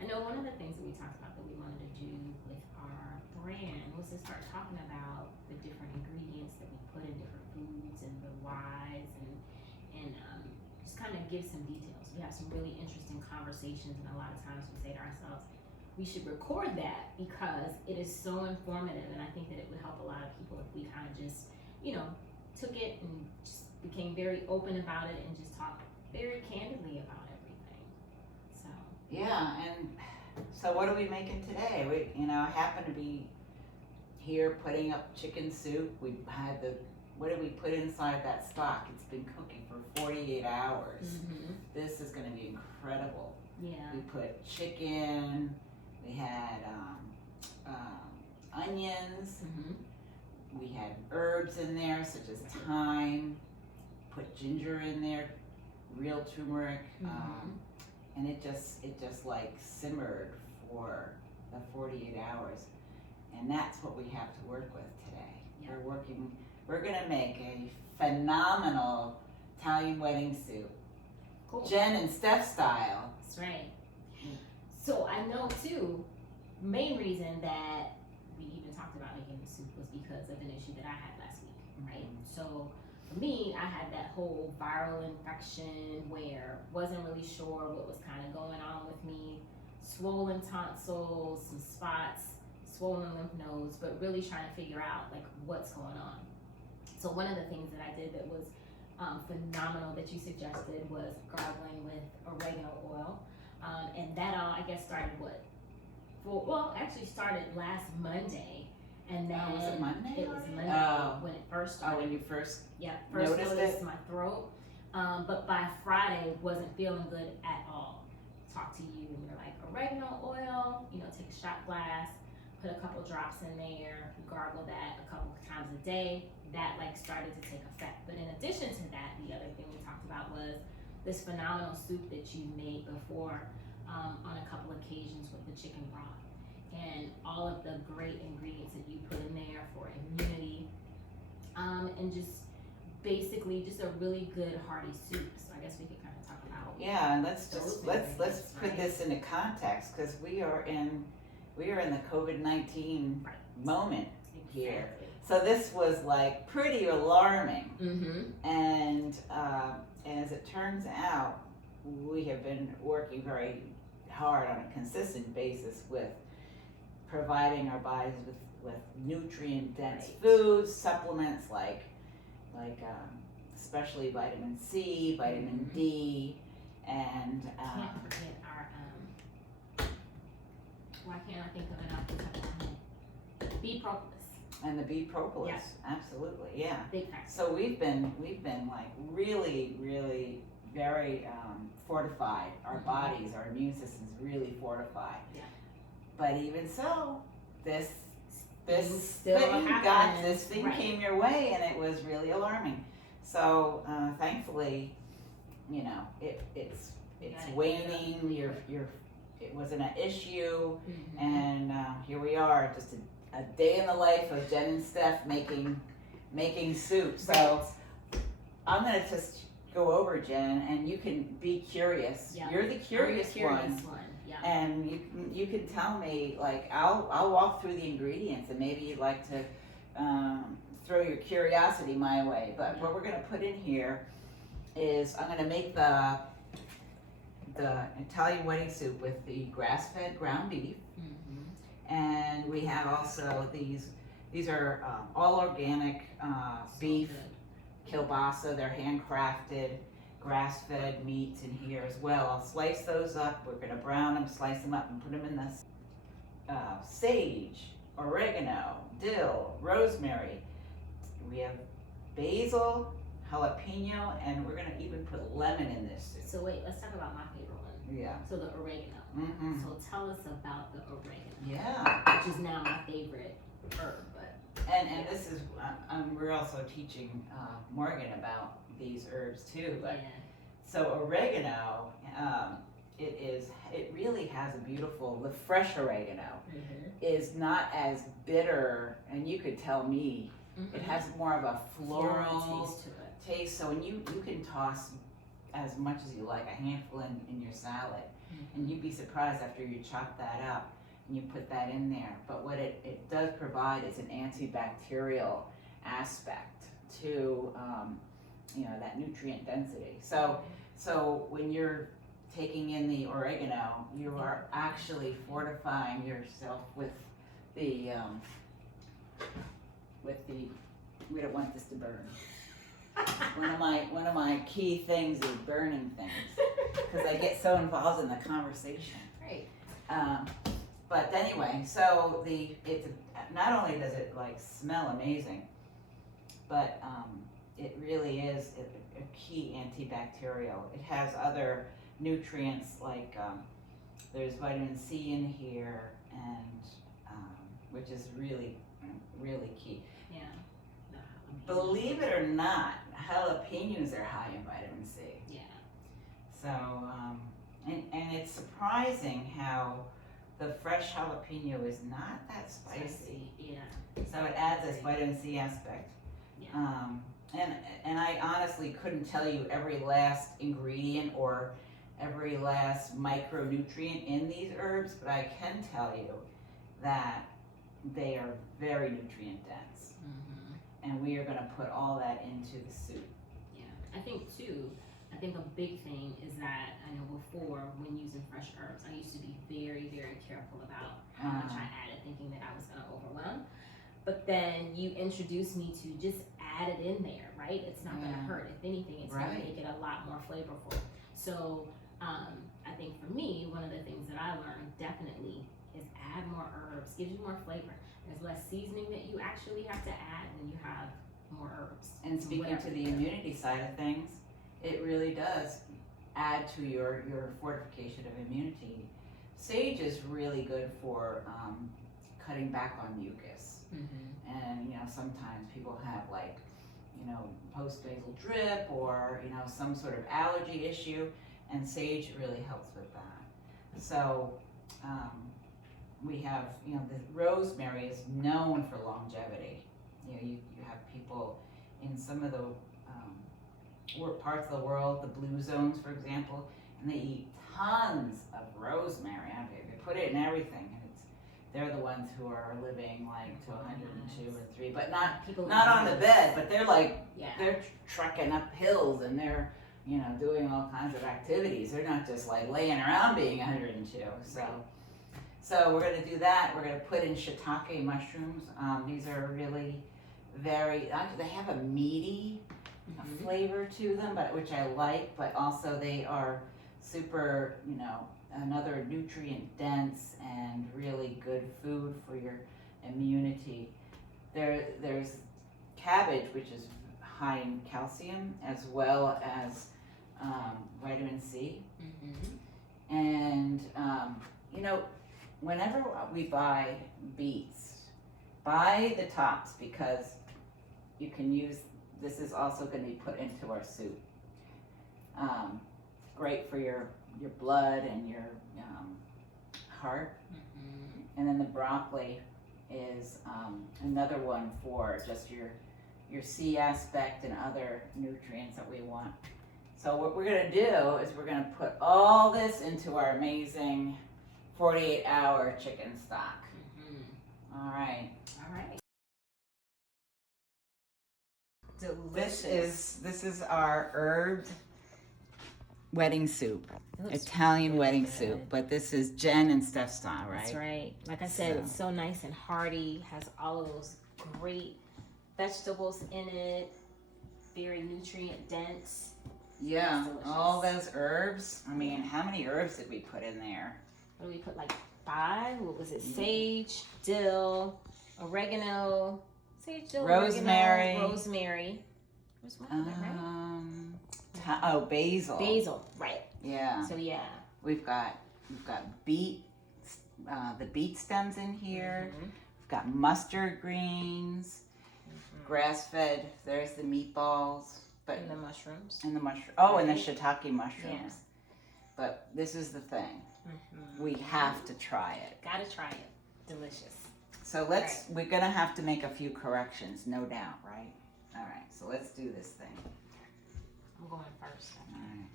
I know one of the things that we talked about that we wanted to do with our brand was to start talking about the different ingredients that we put in different foods and the whys and just kind of give some details. We have some really interesting conversations, and a lot of times we say to ourselves, we should record that because it is so informative, and I think that it would help a lot of people if we kind of just, took it and just became very open about it and just talked very candidly about everything. So yeah, and so what are we making today? I happen to be here putting up chicken soup. We had what did we put inside that stock? It's been cooking for 48 hours. mm-hmm. This is going to be incredible. Yeah. We put chicken, we had onions, Mm-hmm. we had herbs in there such as thyme, put ginger in there, real turmeric, Mm-hmm. and it just like simmered for the 48 hours, and that's what we have to work with today. Yeah. We're gonna make a phenomenal Italian wedding soup, Cool. Jenn and Steph style. That's right. So I know too, main reason that we even talked about making the soup was because of an issue that I had last week, right? So for me, I had that whole viral infection where wasn't really sure what was kind of going on with me, swollen tonsils, some spots, swollen lymph nodes, but really trying to figure out like what's going on. So one of the things that I did that was phenomenal that you suggested was gargling with oregano oil. And that all, I guess, started actually started last Monday. And then was it Monday? It was Monday when it first started. Oh, when you first noticed it? my throat. But by Friday, wasn't feeling good at all. Talked to you and you're like, oregano oil, take a shot glass, put a couple drops in there, gargle that a couple times a day. That started to take effect. But in addition to that, the other thing we talked about was this phenomenal soup that you made before on a couple occasions with the chicken broth, and all of the great ingredients that you put in there for immunity, and just basically just a really good hearty soup. So I guess we could kind of talk about and let's put right? this into context, because we are in the COVID-19 moment here. Exactly. So this was pretty alarming, Mm-hmm. and as it turns out, we have been working very hard on a consistent basis with providing our bodies with nutrient dense foods, supplements like especially vitamin C, vitamin D, and Can't forget our why can't I think of it off the top of my head? Bee propolis. and the bee propolis. Yeah. Absolutely, yeah. Big factor. So we've been really, really very fortified. Our Mm-hmm. bodies, our immune system's really fortified. Yeah. But even so, this still thing happening. this thing Right. came your way, and it was really alarming. So thankfully, it's Got it. waning. It wasn't an issue, Mm-hmm. and here we are, just a day in the life of Jenn and Steph making soup. So I'm gonna just go over, Jenn, and you can be curious. Yeah. You're the curious one. Yeah. And you can tell me, I'll walk through the ingredients, and maybe you'd like to throw your curiosity my way. But what we're gonna put in here is I'm gonna make the Italian wedding soup with the grass-fed ground beef, Mm-hmm. and we have also these are all organic beef kielbasa. They're handcrafted, grass-fed meats in here as well. I'll slice those up. We're gonna brown them, slice them up, and put them in this sage, oregano, dill, rosemary. We have basil, jalapeno, and we're gonna even put lemon in this soup. So wait, let's talk about my favorite one. Yeah. So the oregano. Mm-hmm. So tell us about the oregano. Yeah. Which is now my favorite herb, but And this is we're also teaching Morgan about these herbs too. But so oregano, it really has a beautiful. The fresh oregano is not as bitter, and you could tell me it has more of a floral taste to it. taste. So when you can toss as much as you like, a handful in your salad. And you'd be surprised after you chop that up and you put that in there. But what it does provide is an antibacterial aspect to that nutrient density. So when you're taking in the oregano, you are actually fortifying yourself with the we don't want this to burn. One of my key things is burning things because I get so involved in the conversation. Right. But anyway, so not only does it like smell amazing, but it really is a key antibacterial. It has other nutrients like there's vitamin C in here, and which is really key. Yeah. Believe it or not, jalapenos are high in vitamin C. Yeah. So, and it's surprising how the fresh jalapeno is not that spicy. Yeah. So it adds this vitamin C aspect. Yeah. And I honestly couldn't tell you every last ingredient or every last micronutrient in these herbs, but I can tell you that they are very nutrient dense. And we are going to put all that into the soup. Yeah, I think a big thing is that I know before when using fresh herbs, I used to be very, very careful about how much I added, thinking that I was going to overwhelm. But then you introduced me to just add it in there, right? It's not going to hurt. If anything, it's going to make it a lot more flavorful. So I think for me, one of the things that I learned definitely is add more herbs, gives you more flavor. There's less seasoning that you actually have to add when you have more herbs. And speaking to the immunity side of things, it really does add to your fortification of immunity. Sage is really good for cutting back on mucus. And sometimes people have post-nasal drip or some sort of allergy issue, and sage really helps with that. So we have the rosemary is known for longevity. You have people in some of the parts of the world, the blue zones, for example, and they eat tons of rosemary. I mean, they put it in everything, and they're the ones who are living like to 102 and 3, but not on the bed, but they're like they're trekking up hills and they're doing all kinds of activities. They're not just like laying around being 102. So we're going to do that. We're going to put in shiitake mushrooms. These are really they have a meaty flavor to them, which I like, but also they are super, another nutrient dense and really good food for your immunity. There's cabbage, which is high in calcium, as well as vitamin C. And, whenever we buy beets, buy the tops, because you can use, this is also going to be put into our soup. Great for your blood and your heart. And then the broccoli is another one for just your C aspect and other nutrients that we want. So what we're going to do is we're going to put all this into our amazing 48-hour chicken stock. All right. Delicious. This is our herbed wedding soup, Italian wedding soup. But this is Jenn and Steph style, right? That's right. Like I said, it's so nice and hearty. Has all of those great vegetables in it. Very nutrient dense. Yeah, all those herbs. I mean, how many herbs did we put in there? What did we put? Like 5? What was it? Sage, dill, oregano. Sage, dill, rosemary. Rosemary. Where's one of that, right? Basil. Basil, right. Yeah. So yeah. We've got beet, the beet stems in here. We've got mustard greens, grass-fed. There's the meatballs. And the mushrooms. And the mushroom. Oh, and the shiitake mushrooms. Yeah. But this is the thing. We have to try it. Gotta try it. Delicious. So we're gonna have to make a few corrections, no doubt, right? All right, so let's do this thing. I'm going first. All right.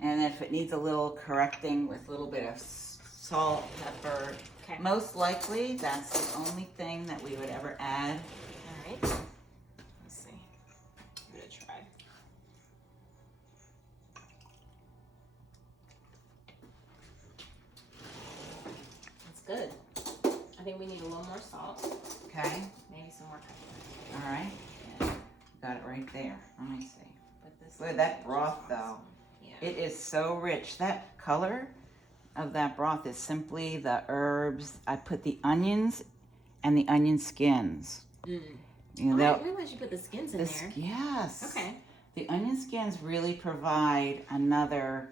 And if it needs a little correcting with a little bit of salt, pepper, Okay. most likely that's the only thing that we would ever add. All right. Let's see. I'm gonna try. That's good. I think we need a little more salt. Okay. Maybe some more pepper. All right. Yeah. Got it right there. Let me see. But this Look at is that just broth, though. awesome. Yeah. It is so rich. That color of that broth is simply the herbs. I put the onions and the onion skins. Mm. You I know, didn't realize you put the skins in there. Yes. Okay. The onion skins really provide another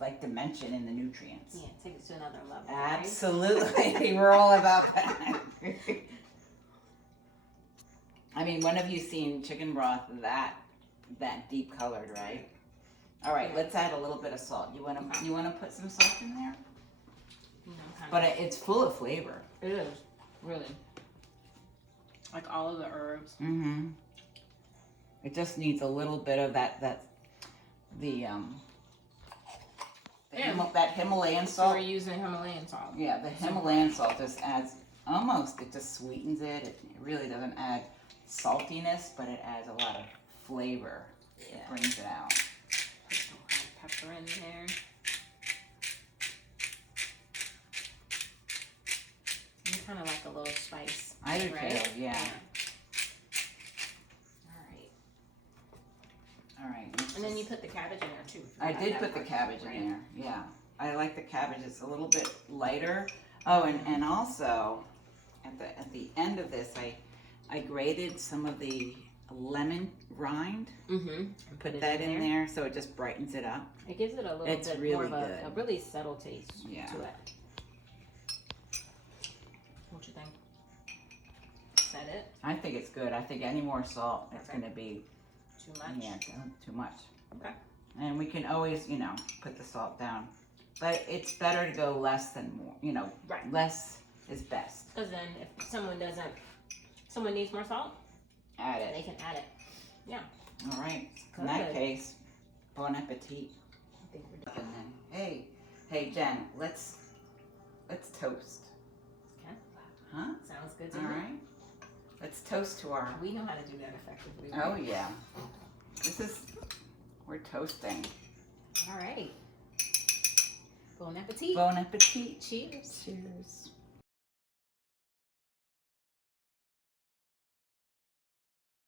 like dimension in the nutrients. Yeah, take it to another level. Right? Absolutely. We're all about that. I mean, when have you seen chicken broth that deep colored, right? All right, let's add a little bit of salt. You want to put some salt in there? But it's full of flavor. It is, really. Like all of the herbs. Mm-hmm. It just needs a little bit of that Himalayan So salt. we're using Himalayan salt. Yeah, the Himalayan salt just adds it just sweetens it. It really doesn't add saltiness, but it adds a lot of flavor. Yeah. It brings it out. Put some hot pepper in there. And kind of like a little spice. I do right? too, yeah. All right. And then you put the cabbage in there too. I did put the cabbage in there. Yeah, I like the cabbage. It's a little bit lighter. Oh, and also at the end of this, I grated some of the lemon rind. Mm-hmm. Put that in there, so it just brightens it up. It gives it a little It's bit really more of good. a really subtle taste Yeah. to it. What you think? Is that it? I think it's good. I think any more salt, it's Okay. going to be Too much? yeah, too much. Okay. And we can always, put the salt down. But it's better to go less than more, Right. less is best. Because then if someone needs more salt, Add they it. can add it. Yeah. All right. In that Good. case, bon appetit. I think we're done. And then, hey, Jen, let's toast. Okay. Huh? Sounds good to All me. right. Let's toast to our. We know how to do that effectively. Oh right? yeah. We're toasting. All right. Bon appetit. Bon appetit. Cheers. Cheers.